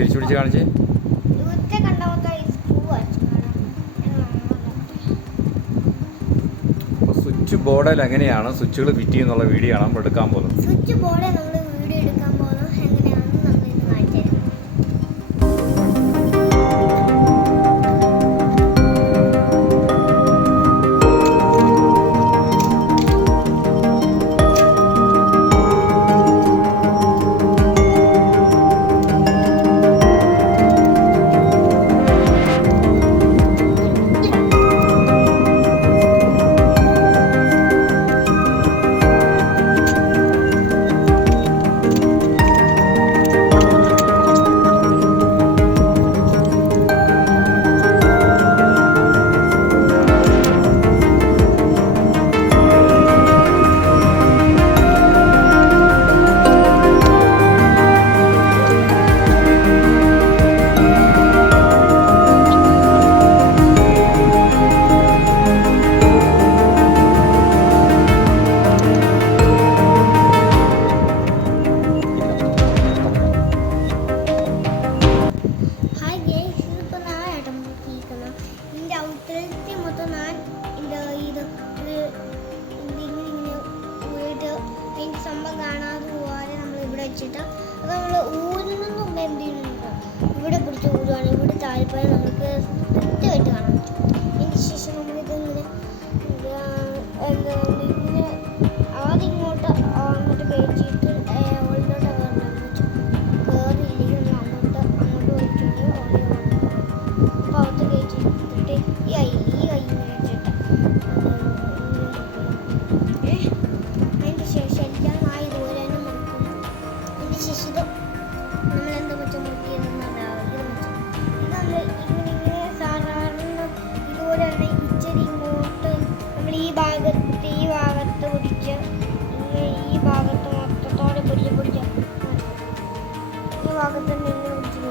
തിരിച്ചു പിടിച്ച് കാണിച്ച് സ്വിച്ച് ബോർഡിൽ എങ്ങനെയാണ് സ്വിച്ചുകൾ ഫിറ്റ് ചെയ്യുന്നുള്ള വീഡിയോ ആണ് നമ്മൾ എടുക്കാൻ പോകുന്നത് സ്വിച്ച് നമ്മൾ വെച്ചിട്ട് അത് നമ്മൾ ഊരുന്നതിന് മുമ്പ് എന്ത് ചെയ്യുന്നുണ്ടോ? ഇവിടെ പിടിച്ച് ഊരുവാണ്. ഇവിടെ താല്പര്യം നമുക്ക് കൃത്യമായിട്ട് കാണാൻ പറ്റും. അതിന് ശേഷം നമ്മളിത് ഇങ്ങനെ എന്താ ഇങ്ങനെ ആദ്യം ഇങ്ങോട്ട് അങ്ങോട്ട് കയറ്റിയിട്ട് ഉള്ളിലോട്ട് കയറണം. അങ്ങോട്ട് അങ്ങോട്ട് പോയിട്ടുണ്ടെങ്കിൽ പുറത്ത് അപ്പോൾ ഈ കയറ്റിയിട്ടിട്ട് ഈ കൈ ഇച്ചിരി ഇങ്ങോട്ട് നമ്മൾ ഈ ഭാഗത്ത് ഈ ഭാഗത്ത് പിടിച്ച് ഈ ഭാഗത്ത് മൊത്തത്തോടെ പിടിച്ച് പിടിച്ച് ഈ ഭാഗത്ത് ഇങ്ങനെ പിടിച്ച്